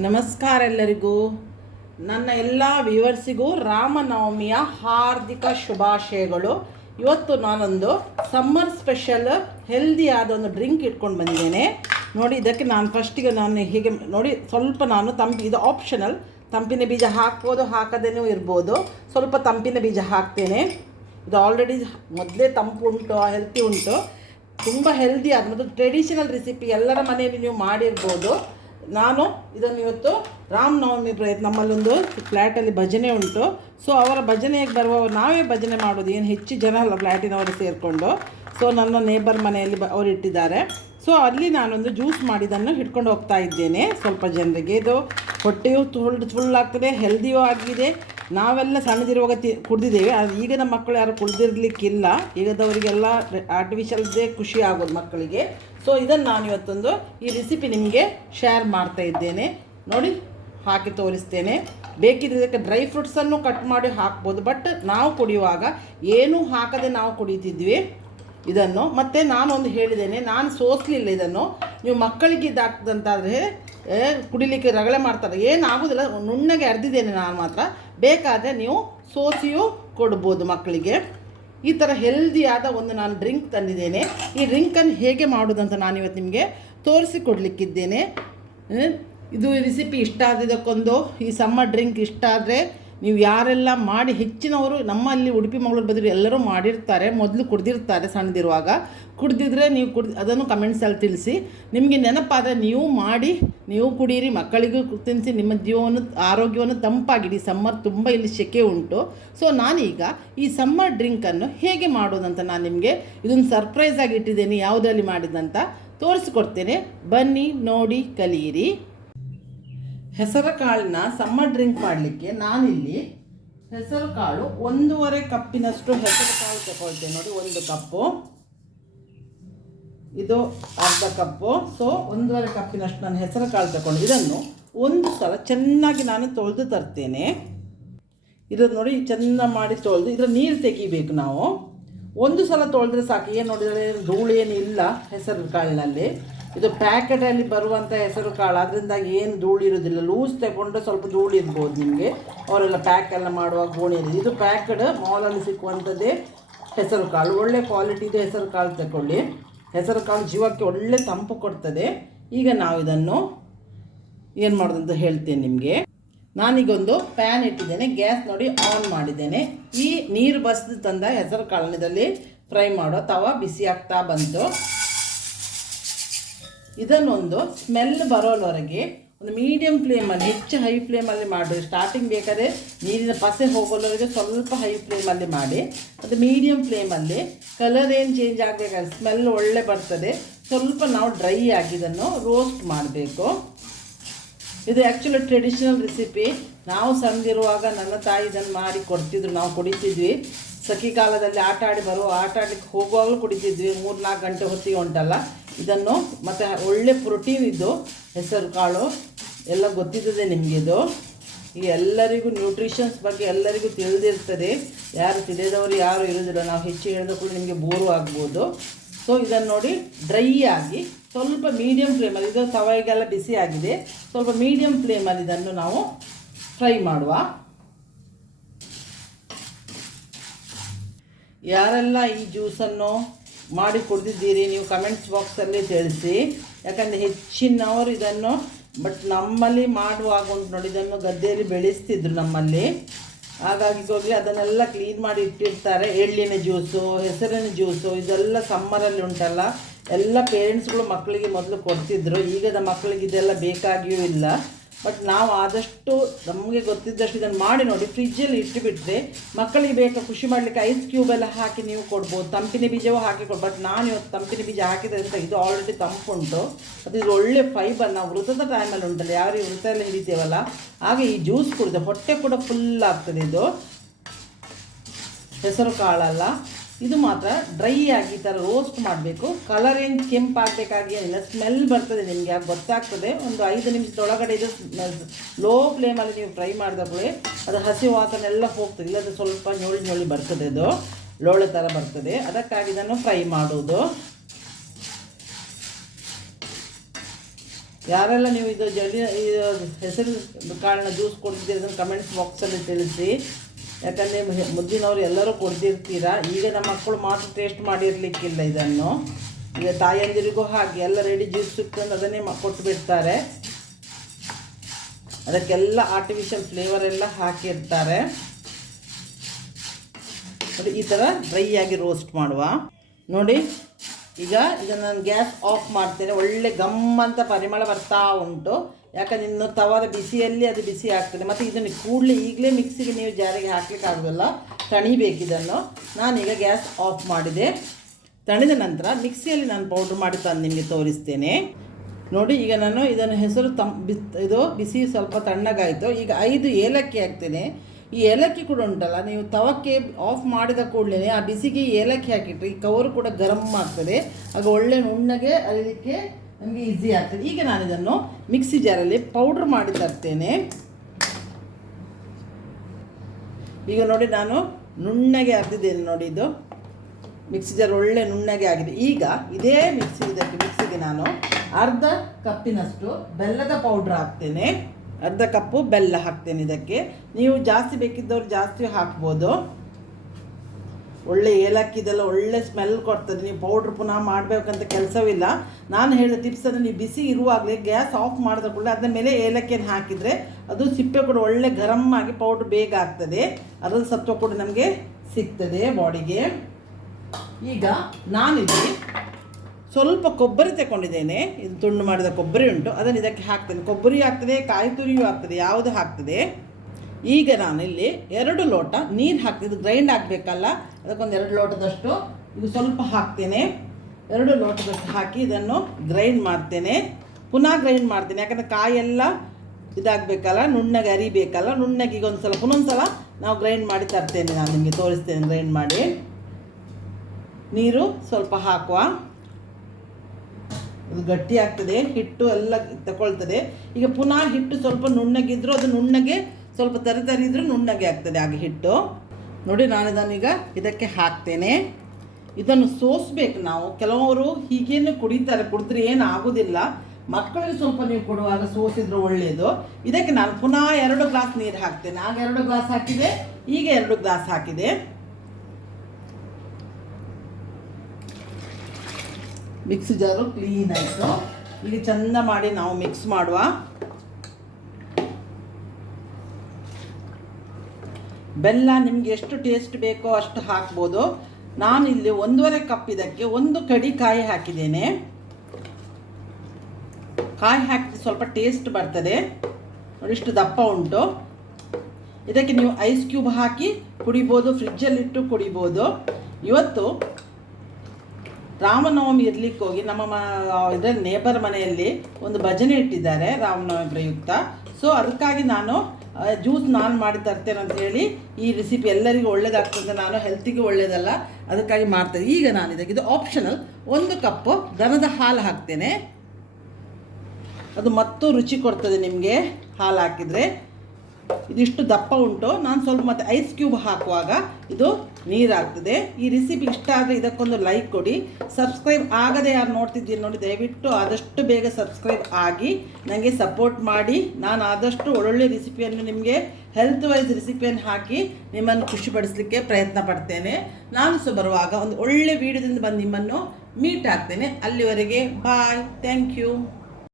ನಮಸ್ಕಾರ ಎಲ್ಲರಿಗೂ. ನನ್ನ ಎಲ್ಲ ವಿವರ್ಸಿಗೂ ರಾಮನವಮಿಯ ಹಾರ್ದಿಕ ಶುಭಾಶಯಗಳು. ಇವತ್ತು ನಾನೊಂದು ಸಮ್ಮರ್ ಸ್ಪೆಷಲ್ ಹೆಲ್ದಿ ಆದ ಒಂದು ಡ್ರಿಂಕ್ ಇಟ್ಕೊಂಡು ಬಂದಿದ್ದೇನೆ. ನೋಡಿ, ಇದಕ್ಕೆ ನಾನು ಫಸ್ಟಿಗೆ ನಾನು ಹೀಗೆ ನೋಡಿ, ಸ್ವಲ್ಪ ನಾನು ತಂಪಿ, ಇದು ಆಪ್ಷನಲ್ ತಂಪಿನ ಬೀಜ ಹಾಕ್ಬೋದು, ಹಾಕದೇನೂ ಇರ್ಬೋದು. ಸ್ವಲ್ಪ ತಂಪಿನ ಬೀಜ ಹಾಕ್ತೇನೆ. ಇದು ಆಲ್ರೆಡಿ ಮೊದಲೇ ತಂಪು ಉಂಟು ಹೆಲ್ತಿ ಉಂಟು. ತುಂಬ ಹೆಲ್ದಿ ಆದ, ಮತ್ತು ಟ್ರೆಡಿಷನಲ್ ರೆಸಿಪಿ ಎಲ್ಲರ ಮನೆಯಲ್ಲಿ ನೀವು ಮಾಡಿರ್ಬೋದು. ನಾನು ಇದನ್ನು ಇವತ್ತು ರಾಮನವಮಿ ಪ್ರಯತ್ನ ನಮ್ಮಲ್ಲೊಂದು ಫ್ಲ್ಯಾಟಲ್ಲಿ ಭಜನೆ ಉಂಟು. ಸೊ ಅವರ ಭಜನೆಗೆ ಬರುವ ನಾವೇ ಭಜನೆ ಮಾಡೋದು ಏನು ಹೆಚ್ಚು ಜನ ಅಲ್ಲ ಫ್ಲ್ಯಾಟಿನವರು ಸೇರಿಕೊಂಡು. ಸೊ ನನ್ನ ನೇಬರ್ ಮನೆಯಲ್ಲಿ ಬ ಅವರು ಇಟ್ಟಿದ್ದಾರೆ. ಸೊ ಅಲ್ಲಿ ನಾನೊಂದು ಜ್ಯೂಸ್ ಮಾಡಿದ್ದನ್ನು ಹಿಡ್ಕೊಂಡು ಹೋಗ್ತಾ ಇದ್ದೇನೆ. ಸ್ವಲ್ಪ ಜನರಿಗೆ ಇದು ಹೊಟ್ಟೆಯು ತುಳ್ಳು ಫುಲ್ ಹೆಲ್ದಿಯೂ ಆಗಿದೆ. ನಾವೆಲ್ಲ ಸಣ್ಣದಿರುವಾಗ ತಿ, ಕುಡ್ದಿದ್ದೇವೆ. ಅದು ಈಗಿನ ಮಕ್ಕಳು ಯಾರು ಕುಡ್ದಿರ್ಲಿಕ್ಕಿಲ್ಲ. ಈಗದವರಿಗೆಲ್ಲ ಆರ್ಟಿಫಿಷಿಯಲ್ದೇ ಖುಷಿ ಆಗೋದು ಮಕ್ಕಳಿಗೆ. ಸೊ ಇದನ್ನು ನಾನು ಇವತ್ತೊಂದು ಈ ರೆಸಿಪಿ ನಿಮಗೆ ಶೇರ್ ಮಾಡ್ತಾ ಇದ್ದೇನೆ. ನೋಡಿ, ಹಾಕಿ ತೋರಿಸ್ತೇನೆ. ಬೇಕಿದ್ರೆ ಇದಕ್ಕೆ ಡ್ರೈ ಫ್ರೂಟ್ಸನ್ನು ಕಟ್ ಮಾಡಿ ಹಾಕ್ಬೋದು. ಬಟ್ ನಾವು ಕುಡಿಯುವಾಗ ಏನೂ ಹಾಕದೆ ನಾವು ಕುಡಿತಿದ್ವಿ. ಇದನ್ನು. ಮತ್ತು ನಾನೊಂದು ಹೇಳಿದ್ದೇನೆ, ನಾನು ಸೋಸಲಿಲ್ಲ ಇದನ್ನು. ನೀವು ಮಕ್ಕಳಿಗೆ ಇದಾಗ್ತದಂತಾದರೆ ಕುಡಿಲಿಕ್ಕೆ ರಗಳೆ ಮಾಡ್ತಾರೆ. ಏನಾಗೋದಿಲ್ಲ, ನುಣ್ಣಗೆ ಅರ್ದಿದ್ದೇನೆ ನಾನು ಮಾತ್ರ. ಬೇಕಾದರೆ ನೀವು ಸೋಸಿಯೂ ಕೊಡ್ಬೋದು ಮಕ್ಕಳಿಗೆ. ಈ ಥರ ಹೆಲ್ದಿಯಾದ ಒಂದು ನಾನು ಡ್ರಿಂಕ್ ತಂದಿದ್ದೇನೆ. ಈ ಡ್ರಿಂಕನ್ನು ಹೇಗೆ ಮಾಡೋದಂತ ನಾನು ಇವತ್ತು ನಿಮಗೆ ತೋರಿಸಿಕೊಡ್ಲಿಕ್ಕಿದ್ದೇನೆ? ಇದು ರೆಸಿಪಿ ಇಷ್ಟ ಆದಿದ್ದಕ್ಕೊಂದು, ಈ ಸಮ್ಮರ್ ಡ್ರಿಂಕ್ ಇಷ್ಟ ಆದರೆ ನೀವು ಯಾರೆಲ್ಲ ಮಾಡಿ ಹೆಚ್ಚಿನವರು ನಮ್ಮಲ್ಲಿ ಉಡುಪಿ, ಮಂಗಳೂರು ಬದಿರು ಎಲ್ಲರೂ ಮಾಡಿರ್ತಾರೆ, ಮೊದಲು ಕುಡ್ದಿರ್ತಾರೆ ಸಣ್ಣದಿರುವಾಗ. ಕುಡ್ದಿದ್ರೆ ನೀವು ಕುಡ್, ಅದನ್ನು ಕಮೆಂಟ್ಸಲ್ಲಿ ತಿಳಿಸಿ. ನಿಮಗೆ ನೆನಪಾದರೆ ನೀವು ಮಾಡಿ, ನೀವು ಕುಡೀರಿ, ಮಕ್ಕಳಿಗೂ ತಿನ್ನಿಸಿ, ನಿಮ್ಮ ಜೀವವನ್ನು, ಆರೋಗ್ಯವನ್ನು ತಂಪಾಗಿಡಿ. ಸಮ್ಮರ್ ತುಂಬ ಇಲ್ಲಿ ಸೆಕೆ ಉಂಟು. ಸೊ ನಾನೀಗ ಈ ಸಮ್ಮರ್ ಡ್ರಿಂಕನ್ನು ಹೇಗೆ ಮಾಡೋದಂತ ನಾನು ನಿಮಗೆ ಇದೊಂದು ಸರ್ಪ್ರೈಸ್ ಆಗಿ ಇಟ್ಟಿದ್ದೇನೆ, ಯಾವುದರಲ್ಲಿ ಮಾಡಿದಂತ ತೋರಿಸ್ಕೊಡ್ತೇನೆ. ಬನ್ನಿ, ನೋಡಿ, ಕಲಿಯಿರಿ. ಹೆಸರು ಕಾಳನ್ನ ಸಮ್ಮರ್ ಡ್ರಿಂಕ್ ಮಾಡಲಿಕ್ಕೆ ನಾನಿಲ್ಲಿ ಹೆಸರು ಕಾಳು ಒಂದೂವರೆ ಕಪ್ಪಿನಷ್ಟು ಹೆಸರು ಕಾಳು ತಗೊಳ್ತೇನೆ ನೋಡಿ, ಒಂದು ಕಪ್ಪು. ಇದು ಅರ್ಧ ಕಪ್ಪು. ಸೊ ಒಂದೂವರೆ ಕಪ್ಪಿನಷ್ಟು ನಾನು ಹೆಸರು ಕಾಳು ತಗೊಂಡು ಇದನ್ನು ಒಂದು ಸಲ ಚೆನ್ನಾಗಿ ನಾನು ತೊಳೆದು ತರ್ತೇನೆ. ಇದನ್ನು ನೋಡಿ, ಚೆಂದ ಮಾಡಿ ತೊಳೆದು ಇದರ ನೀರು ತೆಗಿಬೇಕು ನಾವು. ಒಂದು ಸಲ ತೊಳೆದ್ರೆ ಸಾಕು. ಏನು ನೋಡಿದರೆ ಧೂಳು ಏನು ಇಲ್ಲ ಹೆಸರು ಕಾಳಿನಲ್ಲಿ ಇದು ಪ್ಯಾಕೆಟಲ್ಲಿ ಬರುವಂಥ ಹೆಸರು ಕಾಳು. ಅದರಿಂದ ಏನು ಧೂಳಿರೋದಿಲ್ಲ ಲೂಸ್ ತಗೊಂಡು ಸ್ವಲ್ಪ ಧೂಳಿರ್ಬೋದು ನಿಮಗೆ. ಅವರೆಲ್ಲ ಪ್ಯಾಕ್ ಎಲ್ಲ ಮಾಡುವಾಗ ಗೋಣಿ ಇದೆ ಇದು ಪ್ಯಾಕೆಡ್ ಮಾಲಲ್ಲಿ ಸಿಕ್ಕುವಂಥದ್ದೇ ಹೆಸರು ಕಾಳು. ಒಳ್ಳೆ ಕ್ವಾಲಿಟಿದು ಹೆಸರು ಕಾಳು ತಗೊಳ್ಳಿ ಹೆಸರು ಕಾಳು ಜೀವಕ್ಕೆ ಒಳ್ಳೆ ತಂಪು ಕೊಡ್ತದೆ. ಈಗ ನಾವು ಇದನ್ನು ಏನು ಮಾಡೋದಂತ ಹೇಳ್ತೇನೆ ನಿಮಗೆ. ನಾನೀಗೊಂದು ಪ್ಯಾನ್ ಇಟ್ಟಿದ್ದೇನೆ. ಗ್ಯಾಸ್ ನೋಡಿ ಆನ್ ಮಾಡಿದ್ದೇನೆ. ಈ ನೀರು ಬಸ್ದು ತಂದ ಹೆಸರು ಫ್ರೈ ಮಾಡೋ ತವ ಬಿಸಿ ಆಗ್ತಾ ಬಂತು. ಇದನ್ನೊಂದು ಸ್ಮೆಲ್ ಬರೋಲ್ವರೆಗೆ ಒಂದು ಮೀಡಿಯಂ ಫ್ಲೇಮಲ್ಲಿ ಹೆಚ್ಚು ಹೈ ಫ್ಲೇಮಲ್ಲಿ ಮಾಡಿ. ಸ್ಟಾರ್ಟಿಂಗ್ ಬೇಕಾದರೆ ನೀರಿನ ಪಸೆ ಹೋಗೋಲ್ವರೆಗೆ ಸ್ವಲ್ಪ ಹೈ ಫ್ಲೇಮಲ್ಲಿ ಮಾಡಿ. ಅದು ಮೀಡಿಯಂ ಫ್ಲೇಮಲ್ಲಿ ಕಲರ್ ಏನು ಚೇಂಜ್ ಆಗಬೇಕಾದ್ರೆ ಸ್ಮೆಲ್ ಒಳ್ಳೆ ಬರ್ತದೆ. ಸ್ವಲ್ಪ ನಾವು ಡ್ರೈ ಆಗಿ ಇದನ್ನು ರೋಸ್ಟ್ ಮಾಡಬೇಕು. ಇದು ಆ್ಯಕ್ಚುಲಿ ಟ್ರೆಡಿಷನಲ್ ರೆಸಿಪಿ ನಾವು ಸಂದಿರುವಾಗ ನನ್ನ ತಾಯಿ ಇದನ್ನು ಮಾಡಿ ಕೊಡ್ತಿದ್ರು. ನಾವು ಕುಡಿತಿದ್ವಿ. ಸಖಿ ಕಾಲದಲ್ಲಿ ಆಟ ಆಡಿ ಬರುವ ಆಟ ಆಡಲಿಕ್ಕೆ ಹೋಗುವಾಗಲೂ ಕುಡಿತಿದ್ವಿ. ಮೂರು ನಾಲ್ಕು ಗಂಟೆ ಹೊತ್ತಿಗೆ ಉಂಟಲ್ಲ. ಇದನ್ನು ಮತ್ತು ಒಳ್ಳೆ ಪ್ರೋಟೀನ್ ಇದ್ದು ಹೆಸರು, ಕಾಳು, ಎಲ್ಲ ಗೊತ್ತಿದ್ದದೆ ನಿಮಗಿದು ಈ ಎಲ್ಲರಿಗೂ ನ್ಯೂಟ್ರಿಷನ್ಸ್ ಬಗ್ಗೆ ಎಲ್ಲರಿಗೂ ತಿಳಿದಿರ್ತದೆ ಯಾರು ತಿಳಿದವರು, ಯಾರು ಇರೋದಿಲ್ಲ. ನಾವು ಹೆಚ್ಚು ಹೇಳಿದ ಕೂಡ ನಿಮಗೆ ಬೋರು ಆಗ್ಬೋದು. ಸೊ ಇದನ್ನು ನೋಡಿ ಡ್ರೈ ಆಗಿ ಸ್ವಲ್ಪ ಮೀಡಿಯಮ್ ಫ್ಲೇಮಲ್ಲಿ ಇದು ತವಾಯಿಗೆಲ್ಲ ಬಿಸಿ ಆಗಿದೆ. ಸ್ವಲ್ಪ ಮೀಡಿಯಮ್ ಫ್ಲೇಮಲ್ಲಿ ಇದನ್ನು ನಾವು ಫ್ರೈ ಮಾಡುವ. ಯಾರೆಲ್ಲ ಈ ಜ್ಯೂಸನ್ನು ಮಾಡಿ ಕೊಡ್ತಿದ್ದೀರಿ ನೀವು ಕಮೆಂಟ್ಸ್ ಬಾಕ್ಸಲ್ಲಿ ತಿಳಿಸಿ. ಯಾಕಂದರೆ ಹೆಚ್ಚಿನವರು ಇದನ್ನು ಬಟ್ ನಮ್ಮಲ್ಲಿ ಮಾಡುವಾಗ ಉಂಟು ನೋಡಿ, ಇದನ್ನು ಗದ್ದೆಯಲ್ಲಿ ಬೆಳೆಸ್ತಿದ್ರು ನಮ್ಮಲ್ಲಿ. ಹಾಗಾಗಿ ಹೋಗಿ ಅದನ್ನೆಲ್ಲ ಕ್ಲೀನ್ ಮಾಡಿ ಇಟ್ಟಿರ್ತಾರೆ. ಎಳ್ಳಿನ ಜ್ಯೂಸು ಹೆಸರಿನ ಜ್ಯೂಸು ಇದೆಲ್ಲ ಸಮ್ಮರಲ್ಲಿ ಉಂಟಲ್ಲ, ಎಲ್ಲ ಪೇರೆಂಟ್ಸ್ಗಳು ಮಕ್ಕಳಿಗೆ ಮೊದಲು ಕೊಡ್ತಿದ್ರು. ಈಗದ ಮಕ್ಕಳಿಗೆ ಇದೆಲ್ಲ ಬೇಕಾಗಿಯೂ ಇಲ್ಲ. ಬಟ್ ನಾವು ಆದಷ್ಟು ನಮಗೆ ಗೊತ್ತಿದ್ದಷ್ಟು ಇದನ್ನು ಮಾಡಿ ನೋಡಿ ಫ್ರಿಜ್ಜಲ್ಲಿ ಇಟ್ಟುಬಿಟ್ರೆ ಮಕ್ಕಳಿಗೆ ಬೇಕಾ ಖುಷಿ ಮಾಡಲಿಕ್ಕೆ ಐಸ್ ಕ್ಯೂಬ್ ಎಲ್ಲ ಹಾಕಿ ನೀವು ಕೊಡ್ಬೋದು. ತಂಪಿನ ಬೀಜವೂ ಹಾಕಿ ಕೊಡಿ ಬಟ್ ನಾನು ಇವತ್ತು ತಂಪಿನ ಬೀಜ ಹಾಕಿದ್ರಿಂದ ಇದು ಆಲ್ರೆಡಿ ತಂಪುಂಟು. ಅದು ಇದು ಒಳ್ಳೆ ಫೈಬರ್ ನಾವು ವೃತದ ಟೈಮಲ್ಲಿ ಉಂಟಲ್ಲ ಯಾವ ರೀತಿ ವೃತ ಎಲ್ಲ ಹಿಡಿತೇವಲ್ಲ? ಹಾಗೆ ಈ ಜ್ಯೂಸ್ ಕುಡಿದ ಹೊಟ್ಟೆ ಕೂಡ ಫುಲ್ ಆಗ್ತದೆ ಇದು. ಹೆಸರು ಕಾಳಲ್ಲ ಇದು ಮಾತ್ರ ಡ್ರೈ ಆಗಿ ಈ ಥರ ರೋಸ್ಟ್ ಮಾಡಬೇಕು. ಕಲರ್ ಏನು ಕೆಂಪಾಗಬೇಕಾಗಿ ಏನಿಲ್ಲ ಸ್ಮೆಲ್ ಬರ್ತದೆ ನಿಮಗೆ ಆಗ ಗೊತ್ತಾಗ್ತದೆ. ಒಂದು ಐದು ನಿಮಿಷದೊಳಗಡೆ ಇದು ಲೋ ಫ್ಲೇಮಲ್ಲಿ ನೀವು ಫ್ರೈ ಮಾಡಿದಾಗಲೇ ಅದು ಹಸಿ ವಾಸನೆ ಎಲ್ಲ ಹೋಗ್ತದೆ. ಇಲ್ಲದ ಸ್ವಲ್ಪ ನೋಳಿ ನೋಳಿ ಬರ್ತದೆ ಅದು. ಲೋಳೆ ಥರ ಬರ್ತದೆ. ಅದಕ್ಕಾಗಿ ಇದನ್ನು ಫ್ರೈ ಮಾಡೋದು ಯಾರೆಲ್ಲ ನೀವು ಇದು ಜಡಿ ಹೆಸರು ಕಾಳನ್ನ ಜ್ಯೂಸ್ ಕೊಡ್ತಿದ್ದೀರಿ ಅದನ್ನು ಕಮೆಂಟ್ಸ್ ಬಾಕ್ಸಲ್ಲಿ ತಿಳಿಸಿ. ಯಾಕಂದರೆ ಮುದ್ದಿನವರು ಎಲ್ಲರೂ ಕೊಡ್ತಿರ್ತೀರಾ ಈಗ ನಮ್ಮ ಮಕ್ಕಳು ಮಾತ್ರ ಟೇಸ್ಟ್ ಮಾಡಿರಲಿಕ್ಕಿಲ್ಲ ಇದನ್ನು. ಈಗ ತಾಯಂದಿರಿಗೂ ಹಾಗೆ, ಎಲ್ಲ ರೆಡಿ ಜ್ಯೂಸ್ ಸಿಕ್ಕೊಂಡು ಅದನ್ನೇ ಕೊಟ್ಟು ಬಿಡ್ತಾರೆ. ಅದಕ್ಕೆಲ್ಲ ಆರ್ಟಿಫಿಷಿಯಲ್ ಫ್ಲೇವರ್ ಎಲ್ಲ ಹಾಕಿರ್ತಾರೆ. ನೋಡಿ, ಈ ಥರ ಡ್ರೈ ಆಗಿ ರೋಸ್ಟ್ ಮಾಡುವ. ನೋಡಿ ಈಗ ಈಗ ನಾನು ಗ್ಯಾಸ್ ಆಫ್ ಮಾಡ್ತೇನೆ. ಒಳ್ಳೆ ಗಮ್ ಅಂತ ಪರಿಮಳ ಬರ್ತಾ ಉಂಟು. ಯಾಕಂದ್ರೆ ಇನ್ನು ತವಾದ ಬಿಸಿಯಲ್ಲಿ ಅದು ಬಿಸಿ ಆಗ್ತದೆ. ಮತ್ತು ಇದನ್ನು ಕೂಡಲೇ ಈಗಲೇ ಮಿಕ್ಸಿಗೆ ನೀವು ಜಾರಿಗೆ ಹಾಕ್ಲಿಕ್ಕೆ ತಣಿಬೇಕು ಇದನ್ನು. ನಾನೀಗ ಗ್ಯಾಸ್ ಆಫ್ ಮಾಡಿದೆ. ತಣಿದ ನಂತರ ಮಿಕ್ಸಿಯಲ್ಲಿ ನಾನು ಪೌಡ್ರ್ ಮಾಡಿ ತಂದು ನಿಮಗೆ ತೋರಿಸ್ತೇನೆ. ನೋಡಿ, ಈಗ ನಾನು ಇದನ್ನು ಹೆಸರು ತಂ ಬಿ ಇದು ಬಿಸಿ ಸ್ವಲ್ಪ ತಣ್ಣಗಾಯಿತು. ಈಗ ಐದು ಏಲಕ್ಕಿ ಹಾಕ್ತೇನೆ. ಈ ಏಲಕ್ಕಿ ಕೂಡ ಉಂಟಲ್ಲ, ನೀವು ತವಕ್ಕೆ ಆಫ್ ಮಾಡಿದ ಕೂಡಲೇ ಆ ಬಿಸಿಗೆ ಏಲಕ್ಕಿ ಹಾಕಿಟ್ರೆ ಈ ಕವರು ಕೂಡ ಗರಮ್ ಆಗ್ತದೆ. ಆಗ ಒಳ್ಳೆ ನುಣ್ಣಗೆ ಅರಿಲಿಕ್ಕೆ ನಮಗೆ ಈಸಿ ಆಗ್ತದೆ. ಈಗ ನಾನು ಇದನ್ನು ಮಿಕ್ಸಿ ಜಾರಲ್ಲಿ ಪೌಡ್ರ್ ಮಾಡಿ ತರ್ತೇನೆ. ಈಗ ನೋಡಿ ನಾನು ನುಣ್ಣಗೆ ಅರ್ದಿದ್ದೇನೆ ನೋಡಿ ಇದು. ಮಿಕ್ಸಿ ಜಾರ್ ಒಳ್ಳೆ ನುಣ್ಣಗೆ ಆಗಿದೆ. ಈಗ ಇದೇ ಮಿಕ್ಸಿ ಇದಕ್ಕೆ, ಮಿಕ್ಸಿಗೆ ನಾನು ಅರ್ಧ ಕಪ್ಪಿನಷ್ಟು ಬೆಲ್ಲದ ಪೌಡ್ರ್ ಹಾಕ್ತೇನೆ. ಅರ್ಧ ಕಪ್ಪು, ಬೆಲ್ಲ ಹಾಕ್ತೇನೆ ಇದಕ್ಕೆ. ನೀವು ಜಾಸ್ತಿ ಬೇಕಿದ್ದವ್ರು ಜಾಸ್ತಿ ಹಾಕ್ಬೋದು. ಒಳ್ಳೆ ಏಲಕ್ಕಿದೆಲ್ಲ ಒಳ್ಳೆ ಸ್ಮೆಲ್ ಕೊಡ್ತದೆ. ನೀವು ಪೌಡ್ರ್ ಪುನಃ ಮಾಡಬೇಕಂತ ಕೆಲಸವಿಲ್ಲ. ನಾನು ಹೇಳಿದ ಟಿಪ್ಸ್ ಅಂದರೆ ನೀವು ಬಿಸಿ ಇರುವಾಗಲೇ ಗ್ಯಾಸ್ ಆಫ್ ಮಾಡಿದ ಕೂಡಲೇ ಅದರ ಮೇಲೆ ಏಲಕ್ಕಿಯನ್ನು ಹಾಕಿದರೆ ಅದು ಸಿಪ್ಪೆ ಕೂಡ ಒಳ್ಳೆ ಗರಮ್ ಆಗಿ ಪೌಡ್ರ್ ಬೇಗ ಆಗ್ತದೆ. ಅದರ ಸತ್ವ ಕೂಡ ನಮಗೆ ಸಿಗ್ತದೆ ಬಾಡಿಗೆ ಈಗ ನಾನಿಲ್ಲಿ ಸ್ವಲ್ಪ ಕೊಬ್ಬರಿ ತಗೊಂಡಿದ್ದೇನೆ. ಇದು ತುಂಡು ಮಾಡಿದ ಕೊಬ್ಬರಿ ಉಂಟು. ಅದನ್ನು ಇದಕ್ಕೆ ಹಾಕ್ತೇನೆ. ಕೊಬ್ಬರಿ ಆಗ್ತದೆ, ಕಾಯಿ ತುರಿಯೂ ಆಗ್ತದೆ, ಯಾವುದು ಹಾಕ್ತದೆ. ಈಗ ನಾನು ಇಲ್ಲಿ ಎರಡು ಲೋಟ ನೀರು ಹಾಕ್ತೀನಿ. ಇದು ಗ್ರೈಂಡ್ ಆಗಬೇಕಲ್ಲ, ಅದಕ್ಕೊಂದು ಎರಡು ಲೋಟದಷ್ಟು ಇದು ಸ್ವಲ್ಪ ಹಾಕ್ತೇನೆ. ಎರಡು ಲೋಟದಷ್ಟು ಹಾಕಿ ಇದನ್ನು ಗ್ರೈಂಡ್ ಮಾಡ್ತೇನೆ. ಪುನಃ ಗ್ರೈಂಡ್ ಮಾಡ್ತೇನೆ. ಯಾಕಂದರೆ ಕಾಯೆಲ್ಲ ಇದಾಗಬೇಕಲ್ಲ, ನುಣ್ಣಗೆ ಅರಿಬೇಕಲ್ಲ ನುಣ್ಣಗೆ ಈಗ ಒಂದು ಸಲ ಪುನೊಂದು ಸಲ ನಾವು ಗ್ರೈಂಡ್ ಮಾಡಿ ತರ್ತೇನೆ. ನಾನು ನಿಮಗೆ ತೋರಿಸ್ತೇನೆ ಗ್ರೈಂಡ್ ಮಾಡಿ. ನೀರು ಸ್ವಲ್ಪ ಹಾಕುವ. ಅದು ಗಟ್ಟಿ ಆಗ್ತದೆ, ಹಿಟ್ಟು ಎಲ್ಲ ತಗೊಳ್ತದೆ ಈಗ ಪುನಃ ಹಿಟ್ಟು ಸ್ವಲ್ಪ ನುಣ್ಣಗಿದ್ರು ಅದು ನುಣ್ಣಗೆ, ಸ್ವಲ್ಪ ತರಿ ತರಿ ನುಣ್ಣಗೆ ಆಗ್ತದೆ ಆಗ ಹಿಟ್ಟು. ನೋಡಿ ನಾನು ಇದನ್ನೀಗ ಇದಕ್ಕೆ ಹಾಕ್ತೇನೆ. ಇದನ್ನು ಸೋಸ್ಬೇಕು ನಾವು. ಕೆಲವರು ಹೀಗೇನು ಕುಡಿತಾರೆ, ಕುಡಿದ್ರೆ ಏನು ಆಗೋದಿಲ್ಲ ಮಕ್ಕಳಿಗೆ ಸ್ವಲ್ಪ ನೀವು ಕೊಡುವಾಗ ಸೋಸಿದ್ರೆ ಒಳ್ಳೆಯದು ಇದಕ್ಕೆ ನಾನು ಪುನಃ ಎರಡು ಗ್ಲಾಸ್ ನೀರು ಹಾಕ್ತೇನೆ. ಆಗ ಎರಡು ಗ್ಲಾಸ್ ಹಾಕಿದೆ, ಈಗ ಎರಡು ಗ್ಲಾಸ್ ಹಾಕಿದೆ. ಮಿಕ್ಸಿ ಜಾರು ಕ್ಲೀನ್ ಆಯಿತು. ಇಲ್ಲಿ ಚೆಂದ ಮಾಡಿ ನಾವು ಮಿಕ್ಸ್ ಮಾಡುವ. ಬೆಲ್ಲ ನಿಮಗೆ ಎಷ್ಟು ಟೇಸ್ಟ್ ಬೇಕೋ ಅಷ್ಟು ಹಾಕ್ಬೋದು. ನಾನು ಇಲ್ಲಿ ಒಂದೂವರೆ ಕಪ್ ಇದಕ್ಕೆ ಒಂದು ಕಡಿ ಕಾಯಿ ಹಾಕಿದ್ದೇನೆ. ಕಾಯಿ ಹಾಕಿ ಸ್ವಲ್ಪ ಟೇಸ್ಟ್ ಬರ್ತದೆ. ನೋಡಿ, ಇಷ್ಟು ದಪ್ಪ ಉಂಟು. ಇದಕ್ಕೆ ನೀವು ಐಸ್ ಕ್ಯೂಬ್ ಹಾಕಿ ಕುಡಿಬೋದು ಫ್ರಿಜ್ಜಲ್ಲಿಟ್ಟು ಕುಡಿಬೋದು. ಇವತ್ತು ರಾಮನವಮಿ ಇರ್ಲಿಕ್ಕೆ ಹೋಗಿ ನಮ್ಮ ಮ ಇದರಲ್ಲಿ ನೇಬರ್ ಮನೆಯಲ್ಲಿ ಒಂದು ಭಜನೆ ಇಟ್ಟಿದ್ದಾರೆ ರಾಮನವಮಿ ಪ್ರಯುಕ್ತ. ಸೊ ಅದಕ್ಕಾಗಿ ನಾನು ಜ್ಯೂಸ್ ನಾನು ಮಾಡಿ ತರ್ತೇನೆ ಅಂತ ಹೇಳಿ ಈ ರೆಸಿಪಿ ಎಲ್ಲರಿಗೂ ಒಳ್ಳೇದಾಗ್ತದೆ, ನಾನು ಹೆಲ್ತಿಗೆ ಒಳ್ಳೇದಲ್ಲ, ಅದಕ್ಕಾಗಿ ಮಾಡ್ತೇನೆ ಈಗ ನಾನು ಇದಕ್ಕೆ, ಇದು ಆಪ್ಷನಲ್ ಒಂದು ಕಪ್ಪು ದನದ ಹಾಲು ಹಾಕ್ತೇನೆ. ಅದು ಮತ್ತು ರುಚಿ ಕೊಡ್ತದೆ ನಿಮಗೆ ಹಾಲು ಹಾಕಿದರೆ. ಇದಿಷ್ಟು ದಪ್ಪ ಉಂಟು. ನಾನು ಸ್ವಲ್ಪ ಮತ್ತೆ ಐಸ್ ಕ್ಯೂಬ್ ಹಾಕುವಾಗ ಇದು ನೀರಾಗ್ತದೆ. ಈ ರೆಸಿಪಿ ಇಷ್ಟ ಆದರೆ ಇದಕ್ಕೊಂದು ಲೈಕ್ ಕೊಡಿ. ಸಬ್ಸ್ಕ್ರೈಬ್ ಆಗದೆ ಯಾರು ನೋಡ್ತಿದ್ದೀರಿ ನೋಡಿ, ದಯವಿಟ್ಟು ಆದಷ್ಟು ಬೇಗ ಸಬ್ಸ್ಕ್ರೈಬ್ ಆಗಿ ನನಗೆ ಸಪೋರ್ಟ್ ಮಾಡಿ. ನಾನು ಆದಷ್ಟು ಒಳ್ಳೊಳ್ಳೆ ರೆಸಿಪಿಯನ್ನು ನಿಮಗೆ ಹೆಲ್ತ್ ವೈಸ್ ರೆಸಿಪಿಯನ್ನು ಹಾಕಿ ನಿಮ್ಮನ್ನು ಖುಷಿಪಡಿಸಲಿಕ್ಕೆ ಪ್ರಯತ್ನ ಪಡ್ತೇನೆ. ನಾನು ಸಹ ಬರುವಾಗ ಒಂದು ಒಳ್ಳೆ ವೀಡಿಯೋದಿಂದ ಬಂದು ನಿಮ್ಮನ್ನು ಮೀಟ್ ಆಗ್ತೇನೆ. ಅಲ್ಲಿವರೆಗೆ ಬಾಯ್ ಥ್ಯಾಂಕ್ ಯು